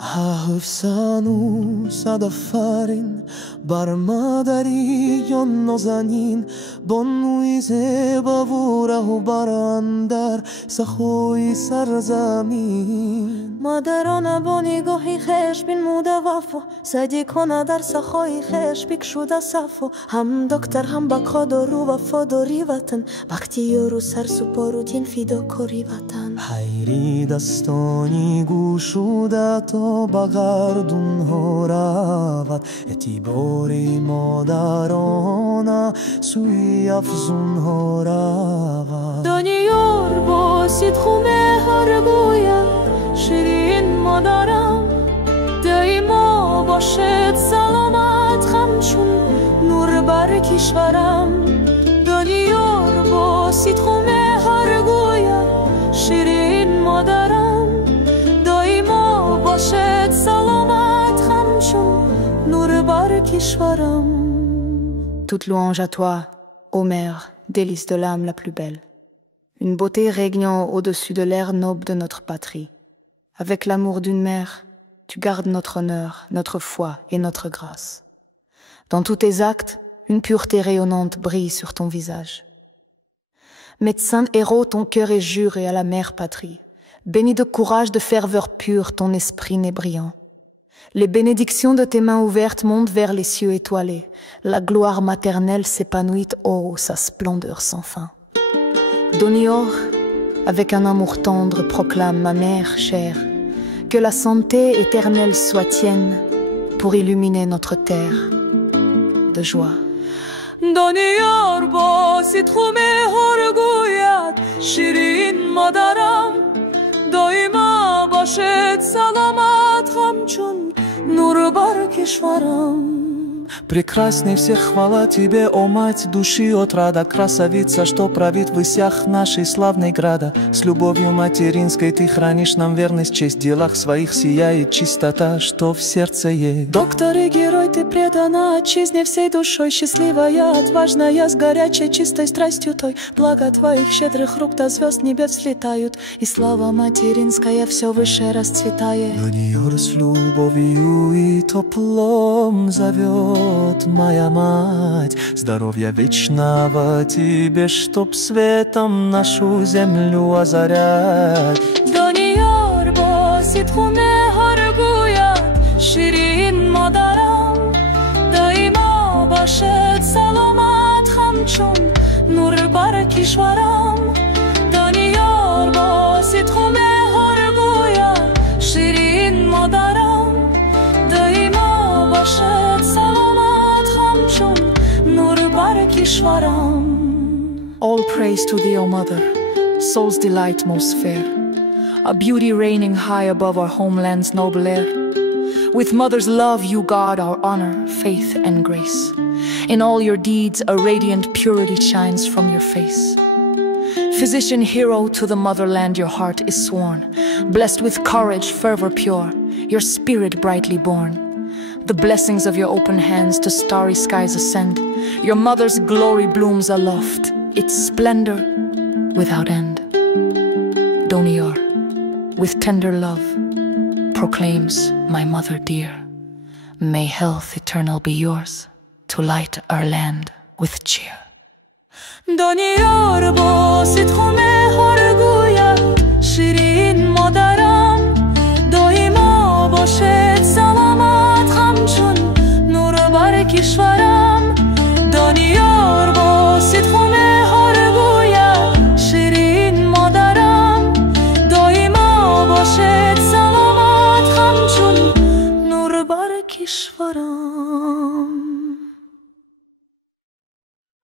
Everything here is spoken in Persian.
هفسانو صد آفرین بر مادری جان نازنین بانوی زیبا و رهبر اندر صحوی سرزمین. مادران با نگاهی خوش بنموده وفا سعی کنه در سخای خوش بکشوده صفا. هم دکتر هم بقادر و وفاداری وطن وقتی یارو سر سپارودین فداکاری وطن. حیری دستانی گوشوده تا به گردون ها رود اعتباری مادرانه سوی افزون ها رود. دنیار با صدق مهر گوید شیرین مادرم دایما باشد سلامت همچون نور بر کشورم. دنیار با صدق مهر گوید شیرین مادرم دایما باشد سلامت همچون نور بر کشورم. Toute louange à toi, ô mère, délice de l'âme la plus belle. Une beauté régnant au-dessus de l'air noble de notre patrie. Avec l'amour d'une mère, tu gardes notre honneur, notre foi et notre grâce. Dans tous tes actes, une pureté rayonnante brille sur ton visage. Médecin héros, ton cœur est juré à la mère patrie. Béni de courage, de ferveur pure, ton esprit n'est brillant. Les bénédictions de tes mains ouvertes montent vers les cieux étoilés. La gloire maternelle s'épanouit, oh, sa splendeur sans fin. Donior, avec un amour tendre, proclame ma mère chère, que la santé éternelle soit tienne pour illuminer notre terre de joie. دنیار با صدق و مهر گوید شیرین مادرم دایما باشد سلامت همچون نور بر کشورم. Прекрасней всех хвала тебе, о мать души отрада, красавица, что правит в высях нашей славной града. С любовью материнской ты хранишь нам верность, честь в делах своих сияет чистота, что в сердце есть. Доктор и герой, ты предана отчизне всей душой, счастливая, отважная, с горячей чистой страстью той. Благо твоих щедрых рук до звезд небес слетают, и слава материнская все выше расцветает. Доньор с любовью и теплом зовет моя мать, здоровья вечного тебе, чтоб светом нашу землю озарять. دنیار با صدق و مهر گوید شیرین مادرم دایما باشد سلامت همچون نور بر کشورم. دنیار با صدق و مهر گوید شیرین مادرم دایما باشد سلامت همچون نور بر کشورم. All praise to thee, O Mother, soul's delight most fair, a beauty reigning high above our homeland's noble air. With mother's love you guard our honor, faith and grace. In all your deeds a radiant purity shines from your face. Physician hero to the motherland your heart is sworn, blessed with courage, fervor pure, your spirit brightly born. The blessings of your open hands to starry skies ascend. Your mother's glory blooms aloft, its splendor without end. Donior, with tender love, proclaims my mother dear. May health eternal be yours, to light our land with cheer. دنیار با صدق و مهر گوید شیرین مادرم دایما باشد سلامت همچون نور بر کشورم.